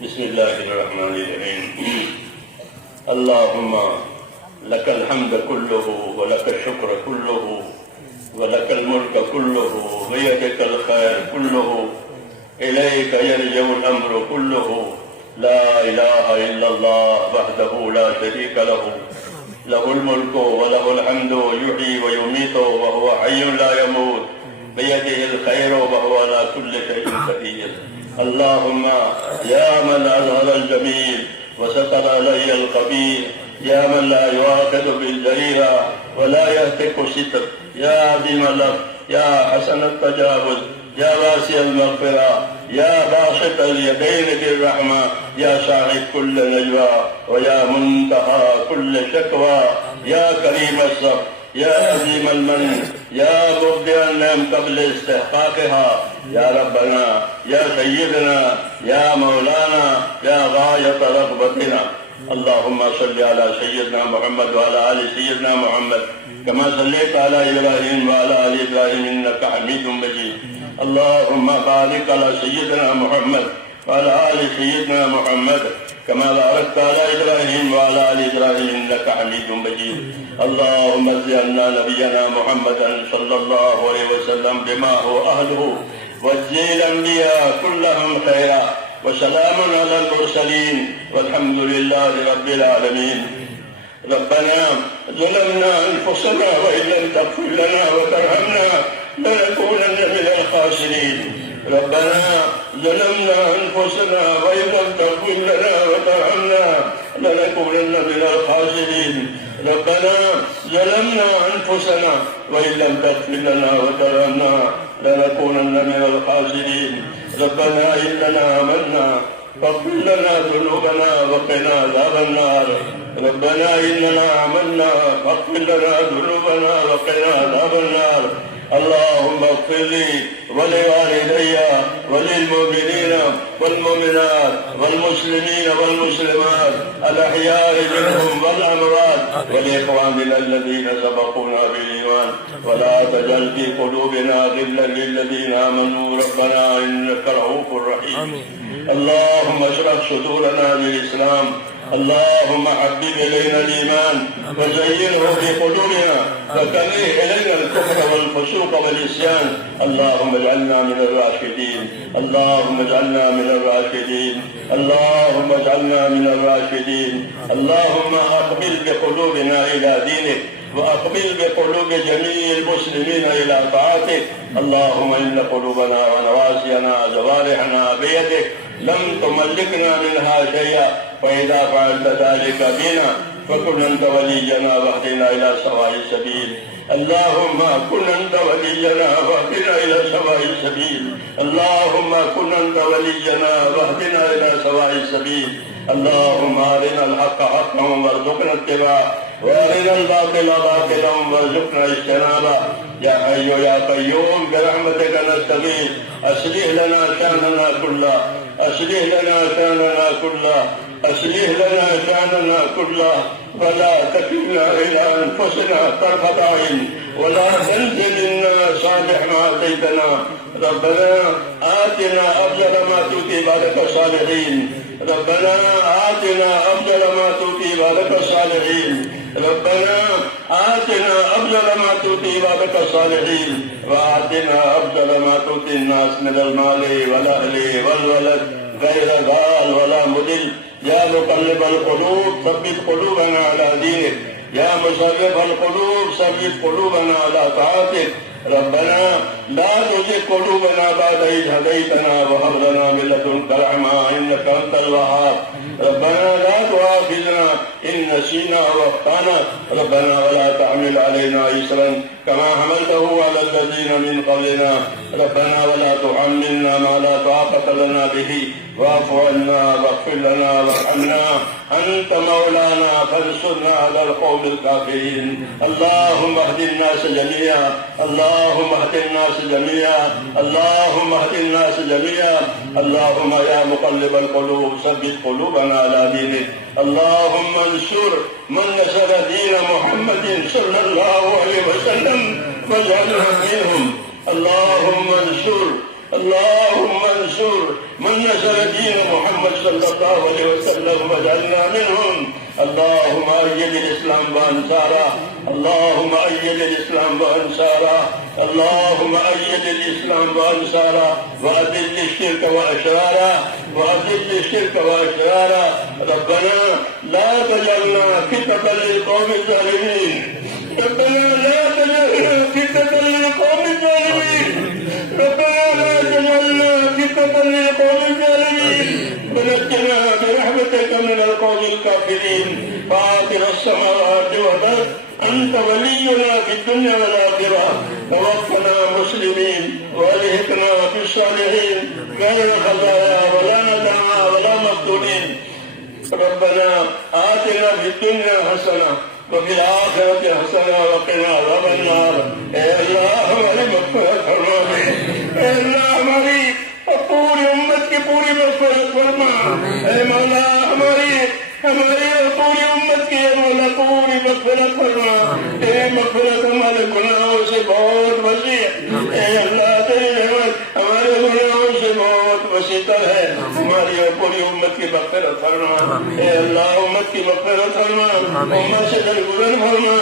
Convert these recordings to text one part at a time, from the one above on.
بسم الله الرحمن الرحيم. اللهم لك الحمد كله ولك الشكر كله ولك الملك كله بيدك الخير كله إليك يرجع الأمر كله. لا إله إلا الله وحده لا شريك له، له الملك وله الحمد يحيي ويميت وهو حي لا يموت، بيده الخير وهو على كل شيء قدير. اللهم يا من أظهر الجميل وستر علي الخبيث، يا من لا يؤاخذ بالجريرة ولا يهتك الستر، يا عظيم اللطف، يا حسن التجاوز، يا واسع المغفرة، يا باسط اليدين بالرحمة، يا صاحب كل نجوى ويا منتهى كل شكوى، يا كريم الصبر، يا عظيم المن، يا مبدع النعم قبل استحقاقها، يا ربنا، يا سيدنا، يا مولانا، يا غاية رغبتنا. اللهم صل على سيدنا محمد وعلى آل سيدنا محمد كما صليت على إبراهيم وعلى آل إبراهيم إنك حميد مجيد. اللهم بارك على سيدنا محمد وعلى آل سيدنا محمد كما باركت على إبراهيم وعلى آل إبراهيم إنك حميد مجيد. اللهم اجعلنا نبينا محمدا صلى الله عليه وسلم بما هو أهله، واجزي الأنبياء كلهم خيرا، وسلام على المرسلين والحمد لله رب العالمين. ربنا ظلمنا أنفسنا وإن لم تغفر لنا وترحمنا لنكونن من الخاسرين. ربنا ظلمنا أنفسنا وإن لم تغفر لنا وترحمنا لنكونن من الخاسرين. ربنا ظلمنا أنفسنا وإن لم تغفر لنا وترحمنا لنكونن من الخاسرين. ربنا إننا آمنا فاغفر لنا ذنوبنا وقنا عذاب النار. ربنا إننا آمنا فاغفر لنا ذنوبنا وقنا عذاب النار. اللهم اغفر لي ولوالدي وللمؤمنين والمؤمنات والمسلمين والمسلمات الأحياء منهم والأموات، ولإخواننا الذين سبقونا بالإيمان، ولا تجعل في قلوبنا غلا للذين آمنوا ربنا إنك رؤوف رحيم. اللهم اشرح صدورنا بالإسلام، اللهم حبب إلينا الإيمان وزينه في قلوبنا وكره إلينا الكفر والفسوق والعصيان. اللهم اجعلنا من الراشدين، اللهم اجعلنا من الراشدين، اللهم اجعلنا من الراشدين. اللهم أقبل بقلوبنا إلى دينك، وأقبل بقلوب جميع المسلمين إلى طاعتك. اللهم إن قلوبنا ونواسينا جوارحنا بيدك، لم تملكنا منها شيئا، فإذا فعلت ذلك بنا فكن أنت ولينا واهدنا إلى سواء السبيل. اللهم كن أنت ولينا واهدنا إلى سواء السبيل. اللهم كن أنت ولينا واهدنا إلى سواء السبيل. اللهم أرنا الحق حقا وارزقنا اتباعه، وأرنا الباطل باطلا وارزقنا اجتنابه. يا حي يا قيوم برحمتك نستغيث، أصلح لنا شأننا كله، أصلح لنا شأننا كله، أصلح لنا شأننا كله، ولا تكلنا إلى أنفسنا طرفة عين، ولا تنزل لنا صالح ما أعطيتنا. ربنا آتنا أفضل ما تؤتي بارك الصالحين. ربنا آتنا أفضل ما تؤتي بارك الصالحين. ربنا آتنا أفضل ما تؤتي بارك الصالحين، وآتنا أفضل ما تؤتي الناس من المال والأهل والولد غير ضال ولا مضل. يا مقلب القلوب ثبت قلوبنا على دينك، يا مصرف القلوب ثبت قلوبنا على طاعتك. ربنا لا تزغ قلوبنا بعد إذ هديتنا وهب لنا من لدنك رحمة إنك أنت الوهاب. ربنا لا تؤاخذنا إن نسينا وأخطأنا. ربنا ولا تحمل علينا إصرا كما حملته على الذين من قبلنا. ربنا ولا تحملنا ما لا طاقة لنا به، واعف عنا واغفر لنا وارحمنا، أنت مولانا فانصرنا على القوم الكافرين. اللهم اهد الناس جميعا، اللهم اهد الناس جميعا، اللهم اهد الناس جميعا. اللهم يا مقلب القلوب ثبت قلوبنا على دينك. اللهم انصر من نصر دين محمد صلى الله عليه وسلم واجعلنا منهم. اللهم انصر من نصر دين محمد محمد صلی اللہ علیہ وسلم واجعلنا منهم اللهم أيد الإسلام وأنصاره اللهم أيد الإسلام وأنصاره اللهم أيد الإسلام وأنصاره وأذل الشرك وأشراره وأذل الشرك وأشراره ربنا لا تجعلنا فتنة للقوم الظالمين ربنا لا تجعلنا فتنة للقوم الظالمين ربنا لا تجعلنا فتنة للقوم الظالمين ونجنا برحمتك من القوم الكافرين فاطر السماوات والأرض أنت ولينا في الدنيا والآخرة توفنا مسلمين والحقنا بالصالحين غير خزايا ولا ندامى ولا مفتونين ربنا آتنا في الدنيا حسنة وفي الآخرة حسنة وقنا عذاب النار اے اللہ ہماری مغفرت فرما دے اے اللہ ہماری پوری امت کی پوری مغفرت فرما اے مولا ہماری پوری امت کی مولا پوری مغفرت فرما اے مغفرت ہمارے گناہوں سے بہت وسیع اے اللہ تیری رحمت ہمارے گناہوں سے بہت وسیع تر ہے ہماری اور پوری امت کی مغفرت فرما اے اللہ امت کی مغفرت فرما امت سے درگزر فرما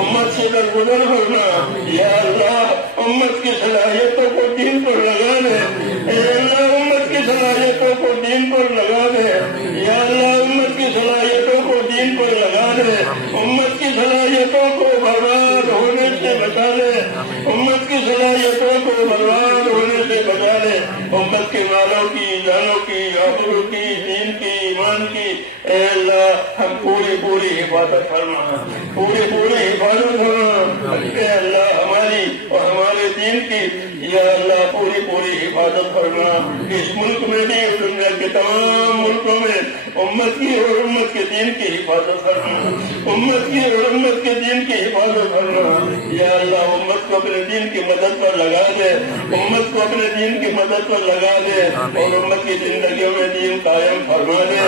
امت سے درگزر فرما یا اللہ امت کی صلاحیتوں کو دین پر لگا دے اے اللہ امت کی صلاحیتوں کو دین پر لگا دے یا اللہ امت کی صلاحیتوں کو دین پر لگا دے امت کی صلاحیتوں کو برباد ہونے سے بچا لے امت کی صلاحیتوں کو برباد ہونے سے بچا لے امت کے مالوں کی جانوں کی آبرو کی دین کی ایمان کی اے اللہ ہم پوری حفاظت فرما پوری حفاظت فرما اے اللہ ہماری اور ہمارے دین کی یا اللہ پوری حفاظت فرما اس ملک میں بھی دنیا کے تمام ملکوں میں امت کی اور امت کے دین کی حفاظت فرما امت کی اور امت کے دین کی حفاظت فرما یا اللہ امت کو اپنے دین کی مدد پر لگا دے امت کو اپنے دین کی مدد پر لگا دے اور امت کی زندگیوں میں دین قائم فرما دے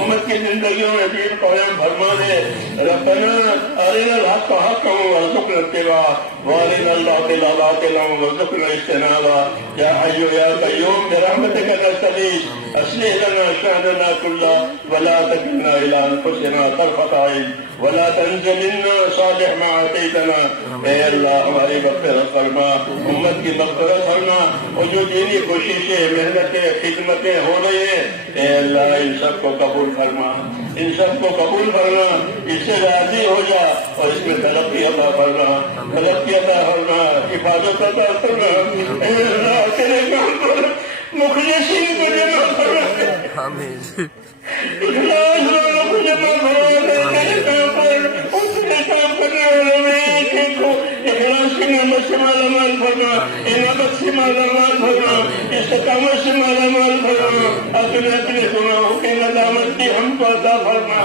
امت کی زندگیوں میں دین قائم فرما دے ربنا ارنا الحق حقا وارزقنا اتباعه وارنا الباطل باطلا وارزقنا اجتنابه يا حي يا قيوم برحمتك نستغيث اصلح لنا شأننا كله ولا تكلنا الى انفسنا طرفة عين ولا تنزل منا صالح ما آتيتنا اے اللہ ہماری مغفرت فرما امت کی مغفرت فرما اور جو دینی کوششیں محنتیں خدمتیں ہو رہی ہیں اے اللہ ان سب کو قبول فرما ان سب کو قبول فرما اس سے راضی ہو جا اور اس میں ترقی عطا فرما ترقی عطا فرما حفاظت عطا فرما اے اللہ تیرے کام پر مخلصین کو جمع فرما اخلاص والوں کو جمع فرما تیرے کام پر اپنے کام کرنے والوں میں ایک ایک کو اخلاص کی نعمت سے مالا مال فرما انابت سے مالا مال فرما استقامت سے مالا مال فرما اپنے گناہوں کی ندامت کی ہم کو عطا فرما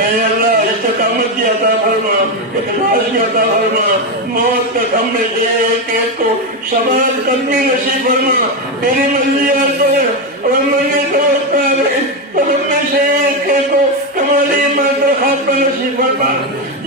اے اللہ استقامت کی عطا فرما اخلاص کی عطا فرما موت کے غم میں سے ایک ایک کو سوال کرنے نصیب فرما تیری منزلات پر اور منی توقع ہے تو ہم میں سے ایک ایک کو کمالی ایمان پر خاتمہ نصیب فرما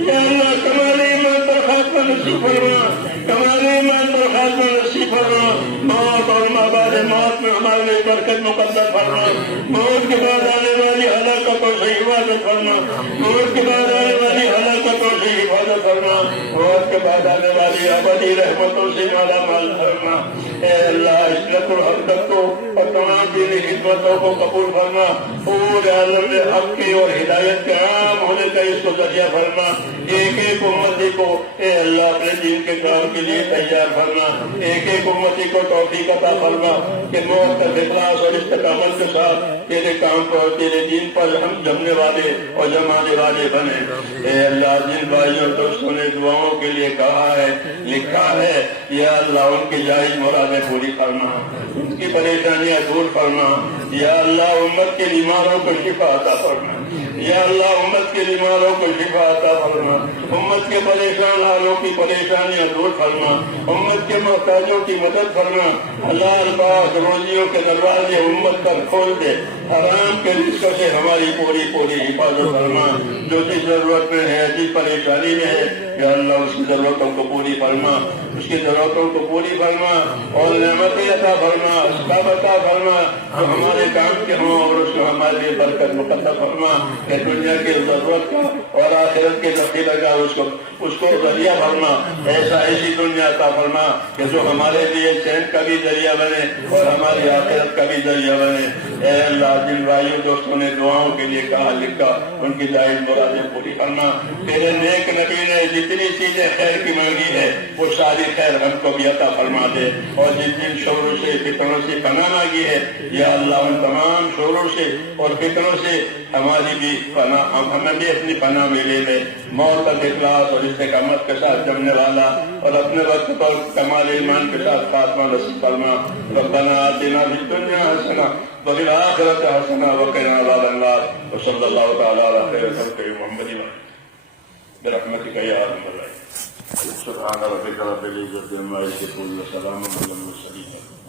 یا اللہ کمالی ایمان پر خاتمہ نصیب فرما کمالی ایمان پر خاتمہ نصیب فرما موت اور بعد موت میں ہمارے لیے برکت مقدر فرما موت کے بعد آنے والی ہلاکت اور سے حفاظت فرما موت کے بعد آنے والی ہلاکت اور سے حفاظت فرما موت کے بعد آنے والی ابدی رحمتوں سے مالا مال فرما اے اللہ عزت اور حقیقت کو اور تمام دینی خدمتوں کو قبول فرما پورے عالم میں حق کی اور ہدایت کے عام ہونے کا اس کو ذریعہ فرما ایک ایک امتی کو اے اللہ اپنے دین کے کام کے لیے تیار فرما ایک ایک امتی کو توفیق عطا فرما کہ موت کا اخلاص اور استقامت کے ساتھ تیرے کام پر تیرے دین پر ہم جمنے والے اور جمانے والے بنے اے اللہ جن بھائیوں اور دوستوں نے دعاؤں کے لیے کہا ہے لکھا ہے یا اللہ ان کی جائز مرادیں پوری فرما ان کی پریشانیاں دور فرما یا اللہ امت کے بیماروں کو شفا عطا فرما یا اللہ امت کے بیماروں کو شفا عطا فرما امت کے پریشان حالوں کی پریشانیاں دور فرما امت کے محتاجوں کی مدد فرما اللہ الفاظ روزیوں کے دروازے امت پر کھول دے حرام کے رزق سے ہماری پوری حفاظت فرما جو جس ضرورت میں ہے جس پریشانی میں ہے یا اللہ اس کی ضرورتوں کو پوری فرما اس کی ضرورتوں کو پوری فرما اور نعمتیں عطا فرما اسباب عطا فرما جو ہمارے کام کے ہوں اور اس کو ہمارے لیے برکت مقدر فرما کہ دنیا کی ضرورت کا اور آخرت کے ذخیرہ کا اس کو ذریعہ فرما، ایسی دنیا عطا فرما کہ جو ہمارے لیے چین کا بھی ذریعہ بنے اور ہماری آخرت کا بھی ذریعہ بنے۔ اے اللہ، جن بھائیوں دوستوں نے دعاؤں کے لیے کہا لکھا ان کی جائز مرادیں پوری کرنا۔ تیرے نیک نبی نے جتنی چیزیں خیر کی مانگی ہے وہ ساری خیر ہم کو بھی عطا فرما دے، اور جن جن شوروں سے فتنوں سے پناہ مانگی ہے یا اللہ ان تمام شوروں سے اور فتنوں سے ہماری بھی پناہ، ہمیں بھی اپنی پناہ ملے میں موت تک اخلاص اور استقامت کے ساتھ جمنے والا اور اپنے وقت اور کمال ایمان کے ساتھ خاتمہ نصیب فرما۔ ربنا آتنا فی الدنیا حسنہ وفی الآخرۃ حسنہ وقنا عذاب النار، وصلی اللہ تعالی علی خیر خلقہ محمد برحمتک یا ارحم الراحمین۔ سبحان ربک رب العزۃ عما یصفون وسلام علی المرسلین۔